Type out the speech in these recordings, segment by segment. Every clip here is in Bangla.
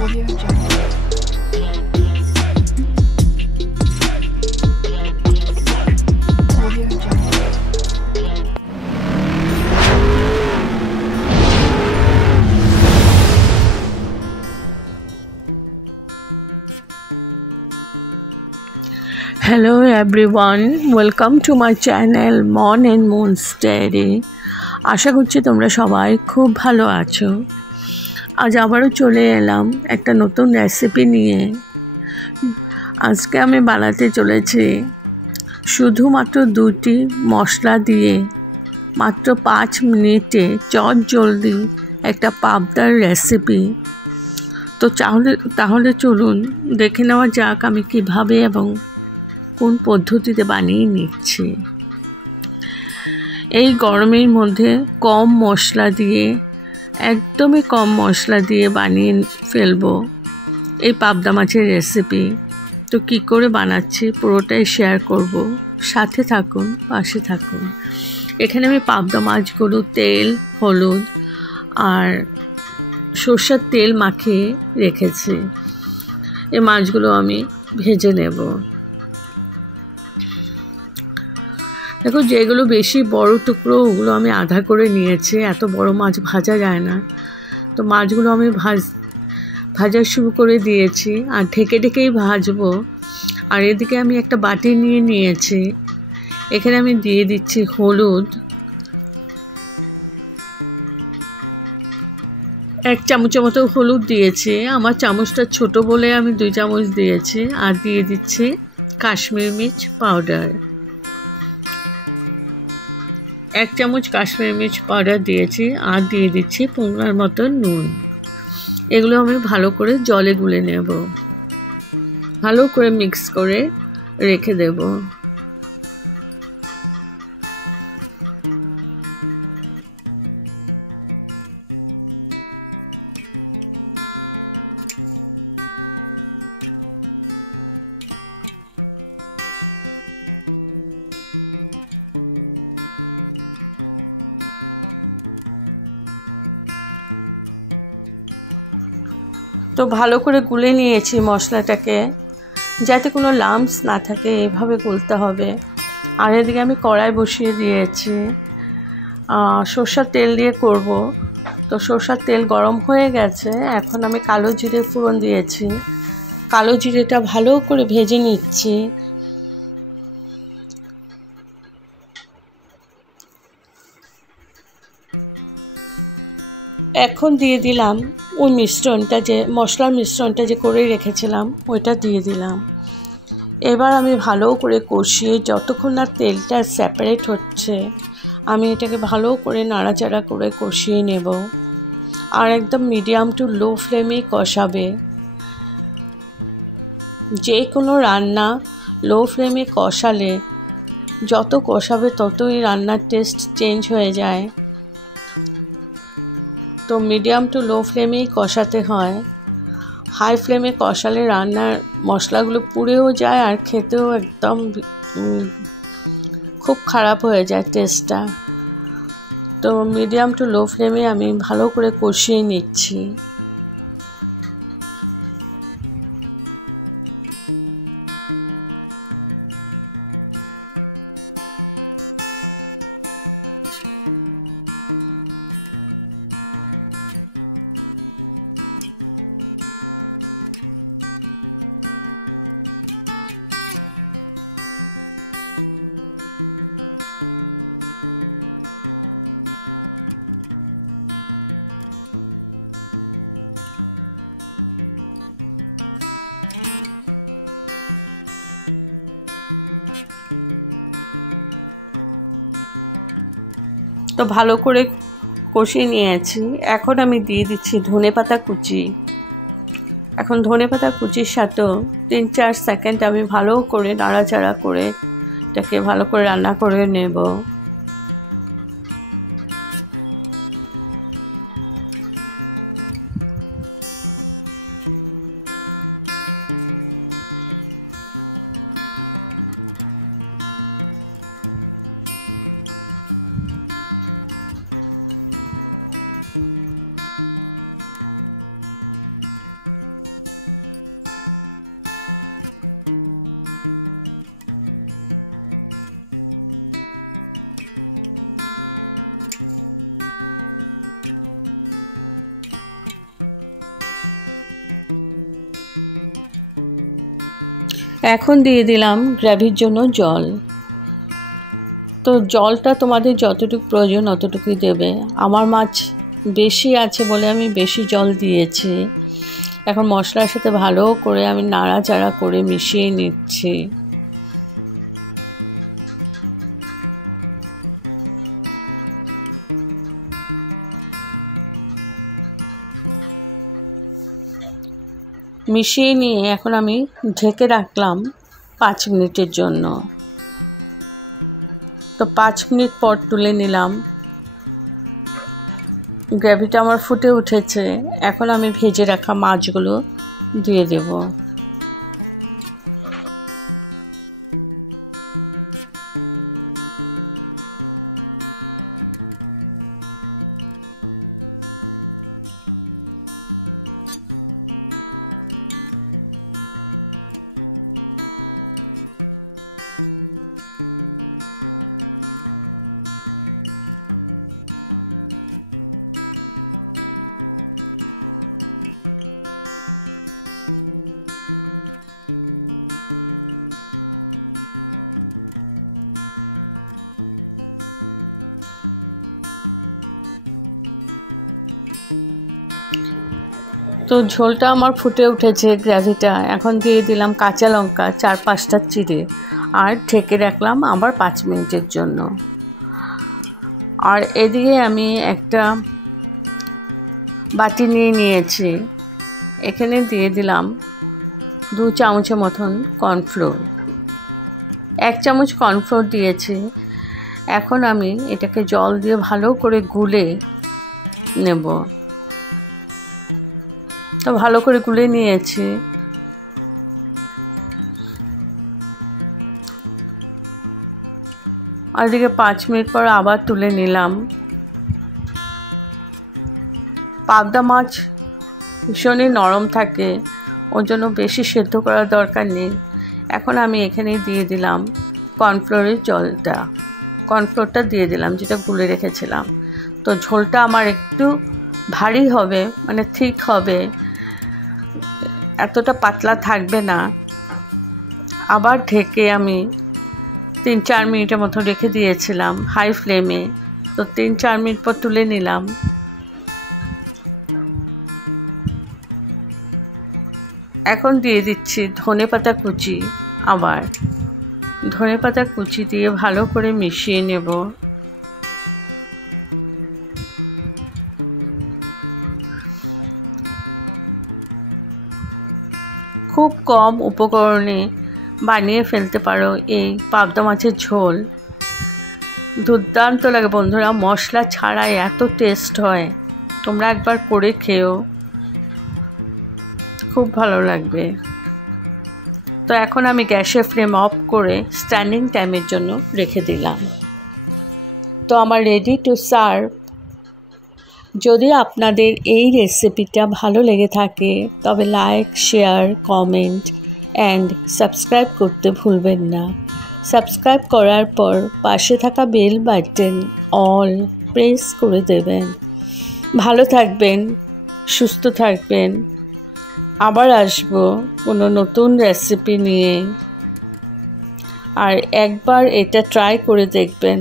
Audio Jungle. Audio Jungle. Hello everyone, welcome to my channel Mon and Moon's Diary. আশা করছি তোমরা সবাই খুব ভালো আছো। আজ আবারও চলে এলাম একটা নতুন রেসিপি নিয়ে। আজকে আমি বানাতে চলেছি শুধুমাত্র দুটি মশলা দিয়ে মাত্র 5 মিনিটে চটজলদি একটা পাবদার রেসিপি। তো তাহলে চলুন দেখে নেওয়া যাক আমি কিভাবে এবং কোন পদ্ধতিতে বানিয়ে নিচ্ছি। এই গরমের মধ্যে কম মশলা দিয়ে একদমই কম মশলা দিয়ে বানিয়ে ফেলবো এই পাবদা মাছের রেসিপি। তো কি করে বানাচ্ছি পুরোটাই শেয়ার করব, সাথে থাকুন, পাশে থাকুন। এখানে আমি পাবদা মাছগুলো তেল, হলুদ আর সরষের তেল মাখিয়ে রেখেছি। এই মাছগুলো আমি ভেজে নেব। দেখো, যেগুলো বেশি বড় টুকরো ওগুলো আমি আধা করে নিয়েছি, এত বড় মাছ ভাজা যায় না। তো মাছগুলো আমি ভাজা শুরু করে দিয়েছি আর ঢেকে ঢেকেই ভাজবো। আর এদিকে আমি একটা বাটি নিয়েছি, এখানে আমি দিয়ে দিচ্ছি হলুদ, 1 চামচের মতো হলুদ দিয়েছি। আমার চামচটা ছোট বলে আমি 2 চামচ দিয়েছি। আর দিয়ে দিচ্ছি কাশ্মীরি মির্চ পাউডার, 1 চামচ কাশ্মীরি মির্চ পাউডার দিয়েছি। আর দিয়ে দিচ্ছি পরিমাণ মতো নুন। এগুলো আমি ভালো করে জলে গুলে নেব, ভালো করে মিক্স করে রেখে দেব। তো ভালো করে গুলে নিয়েছি মশলাটাকে, যাতে কোনো লাম্পস না থাকে, এভাবে গুলতে হবে। আর এদিকে আমি কড়াই বসিয়ে দিয়েছি, সরষের তেল দিয়ে করব। তো সরষের তেল গরম হয়ে গেছে, এখন আমি কালো জিরে ফোড়ন দিয়েছি। কালো জিরেটা ভালো করে ভেজে নিচ্ছি। এখন দিয়ে দিলাম ওই মিশ্রণটা, যে মশলার মিশ্রণটা যে করে রেখেছিলাম ওইটা দিয়ে দিলাম। এবার আমি ভালো করে কষিয়ে যতক্ষণ না তেলটা সেপারেট হচ্ছে আমি এটাকে ভালো করে নাড়াচাড়া করে কষিয়ে নেব। আর একদম মিডিয়াম টু লো ফ্লেমেই কষাবে। যে কোনো রান্না লো ফ্লেমে কষালে যত কষাবে ততই রান্নার টেস্ট চেঞ্জ হয়ে যায়। তো মিডিয়াম টু লো ফ্লেমেই কষাতে হয়। হাই ফ্লেমে কষালে রান্নার মশলাগুলো পুড়েও যায় আর খেতেও একদম খুব খারাপ হয়ে যায় টেস্টটা। তো মিডিয়াম টু লো ফ্লেমে আমি ভালো করে কষিয়ে নিচ্ছি। তো ভালো করে কষিয়ে নিয়েছি। এখন আমি দিয়ে দিচ্ছি ধনেপাতা কুচি। এখন ধনেপাতা কুচির সাথেও 3-4 সেকেন্ড আমি ভালো করে নাড়াচাড়া করে এটাকে ভালো করে রান্না করে নেব। এখন দিয়ে দিলাম গ্রেভির জন্য জল। তো জলটা তোমাদের যতটুকু প্রয়োজন অতটুকুই দেবে। আমার মাছ বেশি আছে বলে আমি বেশি জল দিয়েছি। এখন মশলার সাথে ভালো করে আমি নাড়াচাড়া করে মিশিয়ে নিচ্ছি। মিশিয়ে নিয়ে এখন আমি ঢেকে রাখলাম 5 মিনিটের জন্য। তো 5 মিনিট পর তুলে নিলাম। গ্রেভিটা আমার ফুটে উঠেছে। এখন আমি ভেজে রাখা মাছগুলো দিয়ে দেব। তো ঝোলটা আমার ফুটে উঠেছে গ্রেভিটা। এখন দিয়ে দিলাম কাঁচা লঙ্কা 4-5টা চিড়ে আর ঢেকে রাখলাম আবার 5 মিনিটের জন্য। আর এদিকে আমি একটা বাটি নিয়ে নিয়েছি। এখানে দিয়ে দিলাম 2 চামচের মতন কর্নফ্লোর। 1 চামচ কর্নফ্লোর দিয়েছি। এখন আমি এটাকে জল দিয়ে ভালো করে গুলে নেব। তো ভালো করে গুলে নিয়েছি। আর এদিকে 5 মিনিট পর আবার তুলে নিলাম। পাবদা মাছ ভীষণই নরম থাকে, ওর জন্য বেশি সেদ্ধ করার দরকার নেই। এখন আমি এখানে দিয়ে দিলাম কর্নফ্লোরের জলটা, কর্নফ্লোরটা দিয়ে দিলাম যেটা গুলে রেখেছিলাম। তো ঝোলটা আমার একটু ভারী হবে, মানে ঠিক হবে, এতটা পাতলা থাকবে না। আবার ঢেকে আমি 3-4 মিনিটের মতো রেখে দিয়েছিলাম হাই ফ্লেমে। তো 3-4 মিনিট পর তুলে নিলাম। এখন দিয়ে দিচ্ছি ধনেপাতা কুচি। আবার ধনেপাতা কুচি দিয়ে ভালো করে মিশিয়ে নেব। খুব কম উপকরণে বানিয়ে ফেলতে পারো এই পাবদা মাছের ঝোল। দুর্দান্ত লাগে বন্ধুরা, মশলা ছাড়াই এত টেস্ট হয়। তোমরা একবার করে খেও, খুব ভালো লাগবে। তো এখন আমি গ্যাসের ফ্লেম অফ করে স্ট্যান্ডিং টাইমের জন্য রেখে দিলাম। তো আমার রেডি টু সার্ভ। যদি আপনাদের এই রেসিপিটা ভালো লেগে থাকে তবে like, share, comment and subscribe করতে ভুলবেন না। সাবস্ক্রাইব করার পর পাশে থাকা বেল বাটন অল প্রেস করে দেবেন। ভালো থাকবেন, সুস্থ থাকবেন। আবার আসবো কোনো নতুন রেসিপি নিয়ে। আর একবার এটা ট্রাই করে দেখবেন।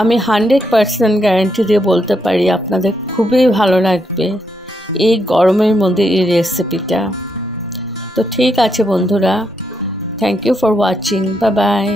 আমি 100% গ্যারান্টি দিয়ে বলতে পারি আপনাদের খুবই ভালো লাগবে এই গরমের মধ্যে এই রেসিপিটা। তো ঠিক আছে বন্ধুরা, thank you for watching. Bye by.